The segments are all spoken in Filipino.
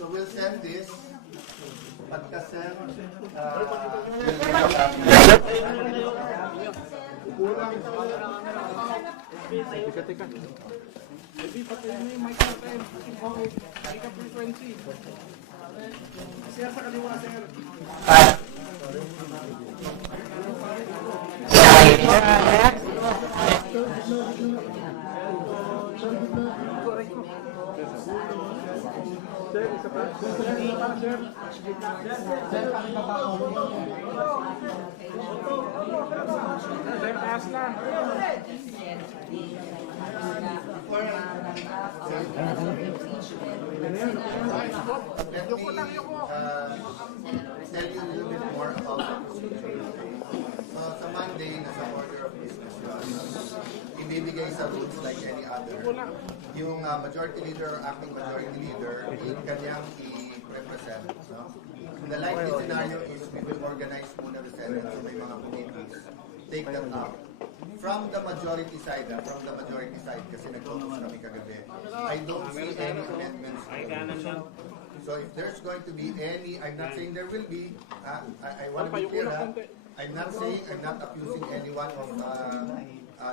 So we'll send this. Pagka-send, Teka. Hindi, patay na yung mic natin. Hindi ka frequency. Sir, sa kaliwa, sir. Sir, isa pa. Sir. Sir, taas na. let me tell you a little bit more about the procedure. So sa Monday, nasa order of business yun. Ibibigay sa rules like any other. Yung majority leader or acting majority leader, yung kanyang i-represent. No? The likely scenario is we will organize muna the Senate so may mga committees. Take that out. From the majority side, kasi nag-focus kami kagabi, I don't see any amendments to the resolution. So if there's going to be any, I'm not saying there will be, I want to be clear, I'm not accusing anyone of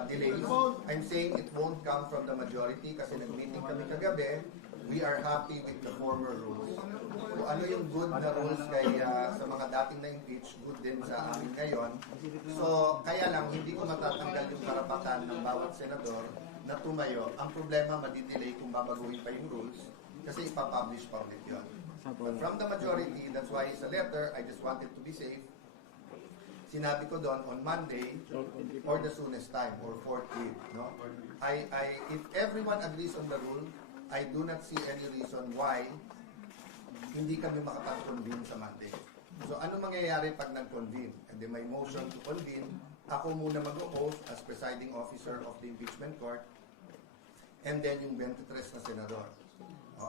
delays. I'm saying it won't come from the majority kasi nag-meeting kami kagabi. We are happy with the former rules. Kung ano yung good na rules kay sa mga dating na-impeach, good din sa amin ngayon. So, kaya lang, hindi ko matatanggal yung karapatan ng bawat senador na tumayo. Ang problema, madidelay kung babaguhin pa yung rules kasi ipapublish pa ulit yun. But from the majority, that's why sa letter, I just wanted to be safe. Sinabi ko doon on Monday or the soonest time or 14th. No? If everyone agrees on the rule, I do not see any reason why hindi kami makapag-convene sa Monday. So ano mangyayari pag nag-convene? And then may motion to convene, ako muna mag-oppose as presiding officer of the impeachment court, and then yung 23 na senador.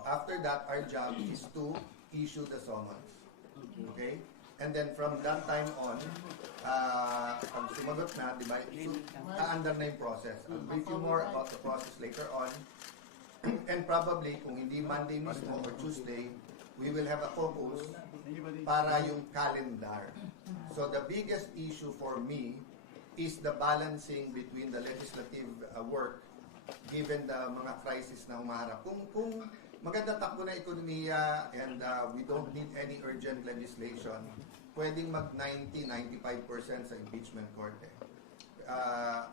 After that, our job is to issue the summons. Okay? And then from that time on, pag sumagot na, di ba, aandar na yung process. I'll brief you more about the process later on. And probably, kung hindi Monday mismo or Tuesday, we will have a focus para yung calendar. So the biggest issue for me is the balancing between the legislative work given the mga crisis na humaharap. Kung maganda takbo na ekonomiya and we don't need any urgent legislation, pwedeng mag 90-95% sa impeachment court.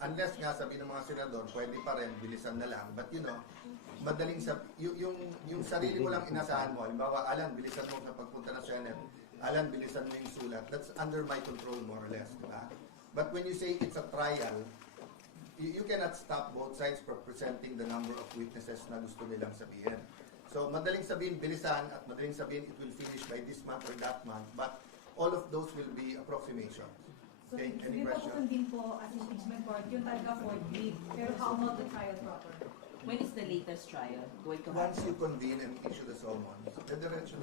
Unless nga sabi ng mga senador, pwede pa rin, bilisan na lang. But you know, madaling yung sarili mo lang inasahan mo. Halimbawa, Alan, bilisan mo sa pagpunta ng Senate. Alan, bilisan mo yung sulat. That's under my control more or less. Diba? But when you say it's a trial, you cannot stop both sides from presenting the number of witnesses na gusto nilang sabihin. So, madaling sabihin, bilisan, at madaling sabihin, it will finish by this month or that month. But all of those will be approximations. So, Okay, any hindi question? po din po as impeachment court, yung talaga for lead. Pero how about the trial proper? When is the latest trial going to Once happen? you convene and issue the summons, the direction.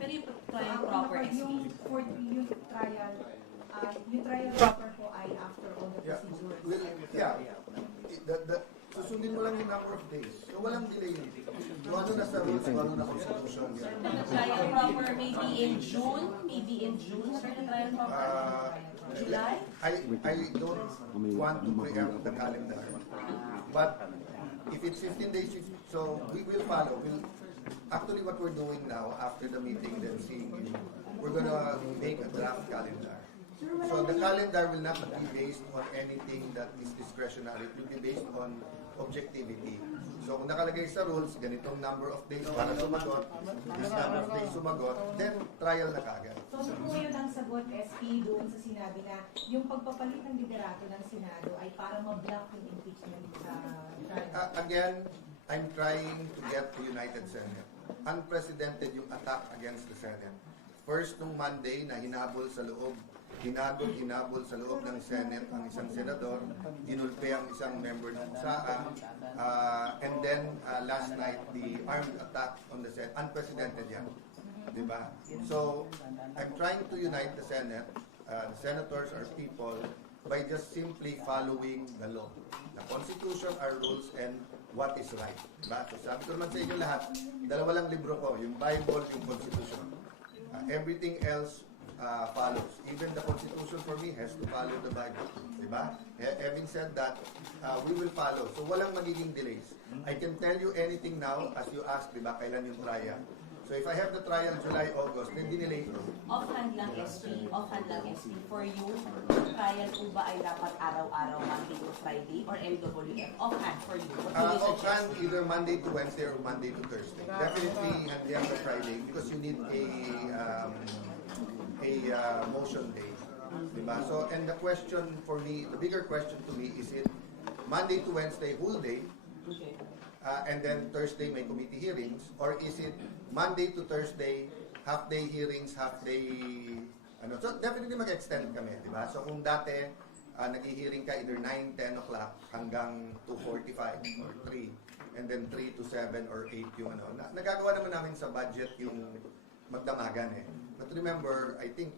Pero yung trial proper is Yung for yung trial proper po ay after all the Yeah. procedures. Susundin mo lang yung number of days. So walang delay yun. Kung ano na sa rules, kung ano na constitution. the trial proper maybe in June? Maybe in June for the trial proper? July? I don't want to preempt the calendar. But if it's 15 days, so we will follow. Actually, what we're doing now, after the meeting, then seeing you, we're gonna make a draft calendar. So the calendar will not be based on anything that is discretionary. It will be based on objectivity. So kung nakalagay sa rules, ganitong number of days para sumagot, this number of days sumagot, then trial na kagad. So po yun ang sagot, SP, doon sa sinabi na yung pagpapalit ng liderato ng Senado ay para ma-block yung impeachment sa trial. Again, I'm trying to get the United Senate. Unprecedented yung attack against the Senate. First nung Monday na hinabol sa loob ng Senate ang isang senador, ginulpe ang isang member ng USAA, and then last night, the armed attack on the Senate, unprecedented yan. Diba? So, I'm trying to unite the Senate, the senators are people, by just simply following the law. The Constitution, our rules, and what is right. Diba? So sabi ko naman sa inyo lahat, dalawa lang libro ko, yung Bible, yung Constitution. Everything else follows. Even the Constitution for me has to follow the Bible. Diba? Having said that, we will follow. So walang magiging delays. I can tell you anything now, as you asked, diba, kailan yung trial. So if I have the trial July, August, then dinelay ko. Offhand lang SP, for you, trial po ba ay dapat araw-araw, Monday to Friday, or MWF? Offhand for you, what do you Offhand, suggest? either Monday to Wednesday or Monday to Thursday. Definitely hindi ako Friday because you need a motion day. Diba? So, and the question for me, the bigger question to me, is it Monday to Wednesday whole day, Okay. and then Thursday may committee hearings, or is it Monday to Thursday, half-day hearings, half-day, ano. So, definitely mag-extend kami, di ba? So, kung dati, nag-hearing ka either 9, 10 o'clock hanggang 2:45 or 3, and then 3 to 7 or 8 yung ano. Nagagawa naman namin sa budget yung magdamagan eh. But remember, I think,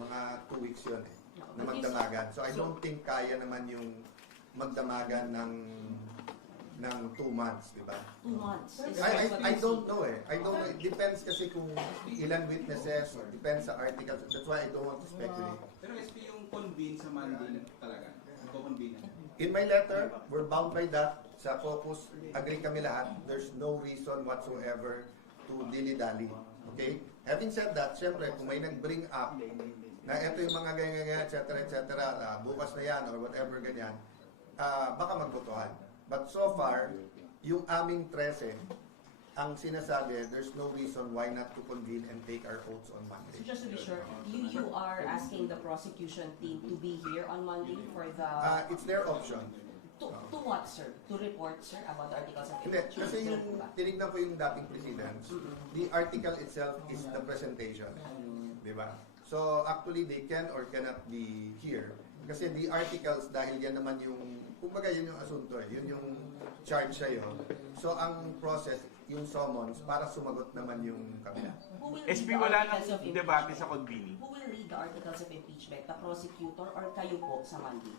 mga 2 weeks yun eh, na magdamagan. So, I don't think kaya naman yung magdamagan ng 2 months, di ba? 2 months. Is I what I you don't see. know eh. I don't know. It depends kasi kung ilan witnesses, depends sa articles. That's why I don't want to speculate. Pero SP yung convene sa Monday talaga. Convene. In my letter, we're bound by that. Sa focus, agree kami lahat. There's no reason whatsoever to dilly-dally. Okay? Having said that, syempre, kung may nag-bring up na ito yung mga ganyan, etc., bukas na yan or whatever ganyan, baka magbotohan. But so far, yung aming 13, ang sinasabi, there's no reason why not to convene and take our oaths on So Monday. just to be sure, you are asking the prosecution team to be here on Monday for the... It's their option. To what, sir? To report, sir, about the articles of Hindi, impeachment? kasi yung tinignan ko yung dating precedents, the article itself is the presentation. Di ba? So actually, they can or cannot be here. Kasi the articles, dahil yan naman yung, kumbaga yun yung asunto eh, yun yung charge sa'yo. So ang process, yung summons, para sumagot naman yung kabila. Who will SP, read the wala articles nang of debate impeachment? sa convening. Who will read the articles of impeachment? The prosecutor or kayo po sa Monday?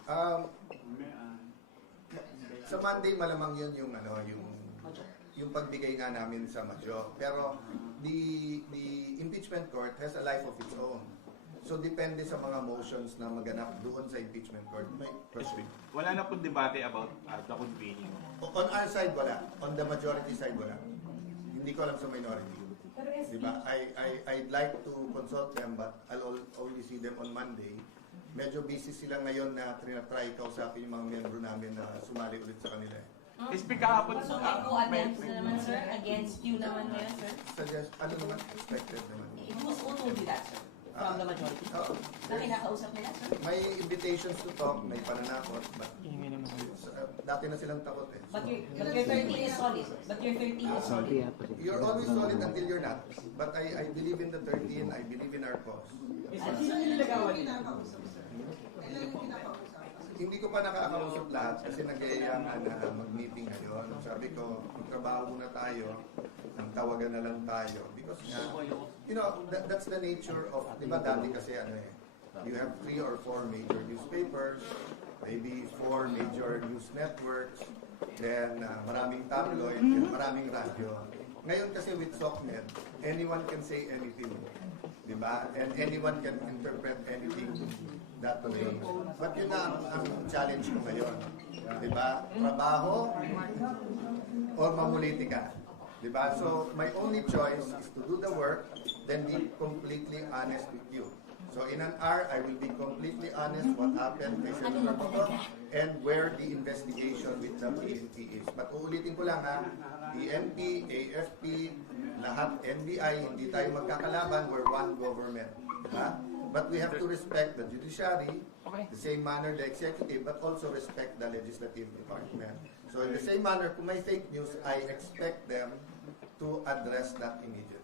Sa Monday, malamang yun yung, ano, Major. yung pagbigay nga namin sa Madyo. Pero the impeachment court has a life of its own. So depende sa mga motions na maganap doon sa impeachment court. May question. Wala na pong debate about the convening. On our side, wala. On the majority side, wala. Hindi ko alam sa minority. Pero SP, Diba? I'd like to consult them, but I'll only see them on Monday. Medyo busy sila ngayon na trinatry kausapin yung mga membro namin na sumali ulit sa kanila. SP, kahapon So may co-attempts na naman, sir? Against you naman ngayon, sir? Suggest, ano naman, expected naman. Who told you that, sir? From the majority? Oo. Na kinakausap nila, sir? May invitations to talk, may pananakot, but dati na silang takot eh. But your 13 is solid. But your 13 is solid. You're always solid until you're not. But I believe in the 13, I believe in our cause. Hindi ko pa nakakausap lahat kasi nag-iayaan na mag-meeting ngayon. Sabi ko, magtrabaho muna tayo, ang tawagan na lang tayo. Because, you know, that's the nature of, di ba dati kasi ano eh, you have 3 or 4 major newspapers, maybe 4 major news networks, then maraming tabloid, and maraming radyo. Ngayon kasi with SOCMED, anyone can say anything. Di ba? And anyone can interpret anything that way. But yun na ang challenge ko ngayon. Di ba? Trabaho or mamulitika. Di ba? So, my only choice is to do the work, then be completely honest with you. So, in an hour, I will be completely honest what happened kay Senator Boto and where the investigation with the PNP is. But uulitin ko lang ha, PNP, AFP, lahat NBI, hindi tayo magkakalaban, we're one government. Ha? But we have to respect the judiciary, the same manner the executive, but also respect the legislative department. So in the same manner, kung may fake news, I expect them to address that immediately.